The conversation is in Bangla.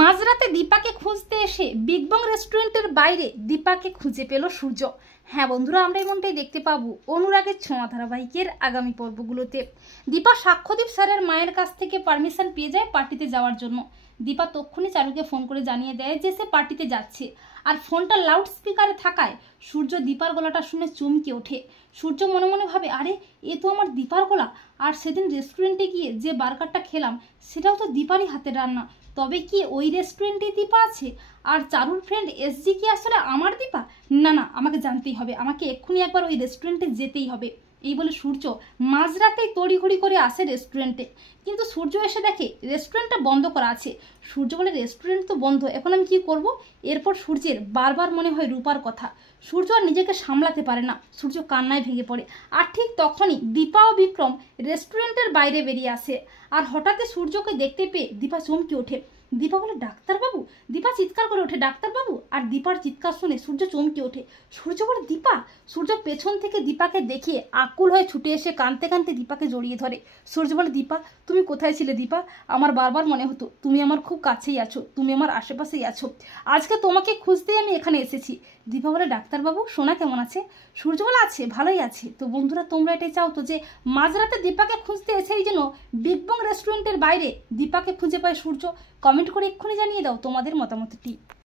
মাঝরাতে দীপাকে খুঁজতে এসে বিগ বং রেস্টুরেন্টের বাইরে দীপাকে খুঁজে পেল সূর্য। হ্যাঁ বন্ধুরা, আমরা এমনটাই দেখতে পাবো অনুরাগের ছোঁয়া ধারাবাহিকের আগামী পর্বগুলোতে। দীপা সাক্ষ্যদীপ স্যারের মায়ের কাছ থেকে পারমিশন পেয়ে যায় পার্টিতে যাওয়ার জন্য। দীপা তক্ষুনি চারুকে ফোন করে জানিয়ে দেয় যে সে পার্টিতে যাচ্ছে। আর ফোনটা লাউড স্পিকারে থাকায় সূর্য দীপার গলাটা শুনে চমকে ওঠে। সূর্য মনে মনে ভাবে, আরে এ তো আমার দীপার গলা। আর সেদিন রেস্টুরেন্টে গিয়ে যে বার্গারটা খেলাম সেটাও তো দীপারই হাতের রান্না। তবে কি ওই রেস্টুরেন্টে দীপা আছে? আর চারুর ফ্রেন্ড এসজি কি আসলে আমার দীপা? না না, আমাকে জানতেই হবে, আমাকে এক্ষুনি একবার ওই রেস্টুরেন্টে যেতেই হবে। এই বলে সূর্য মাঝরাতেই তড়িঘড়ি করে আসে রেস্টুরেন্টে। কিন্তু সূর্য এসে দেখে রেস্টুরেন্টটা বন্ধ করা আছে। সূর্য বলে, রেস্টুরেন্ট তো বন্ধ, এখন আমি কি করব? এরপর সূর্যের বারবার মনে হয় রূপার কথা। সূর্য আর নিজেকে সামলাতে পারে না, সূর্য কান্নায় ভেঙে পড়ে। আর ঠিক তখনই দীপা ও বিক্রম রেস্টুরেন্টের বাইরে বেরিয়ে আসে। আর হঠাৎই সূর্যকে দেখতে পেয়ে দীপা চমকে ওঠে। দীপা বলে, ডাক্তারবাবু? দীপা চিৎকার করে ওঠে, ডাক্তারবাবু? আর দীপার চিৎকার শুনে সূর্য চমকে ওঠে। সূর্য বলে, দীপা? সূর্য পেছন থেকে দীপাকে দেখে আকুল হয়ে ছুটে এসে কাঁদতে কাঁদতে দীপাকে জড়িয়ে ধরে। সূর্য বলে, দীপা তুমি কোথায় ছিলে দীপা? আমার বারবার মনে হতো তুমি আমার খুব কাছেই আছো, তুমি আমার আশেপাশেই আছো। আজকে তোমাকে খুঁজতেই আমি এখানে এসেছি। দীপা বলে, ডাক্তারবাবু সোনা কেমন আছে? সূর্য বলে, আছে, ভালোই আছে। তো বন্ধুরা, তোমরা এটাই চাও তো যে মাঝরাতে দীপাকে খুঁজতে এসেই যেন বিগ বং রেস্টুরেন্টের বাইরে দীপাকে খুঁজে পায় সূর্য? কমেন্ট করে এক্ষুনি জানিয়ে দাও তোমাদের মতামতটি।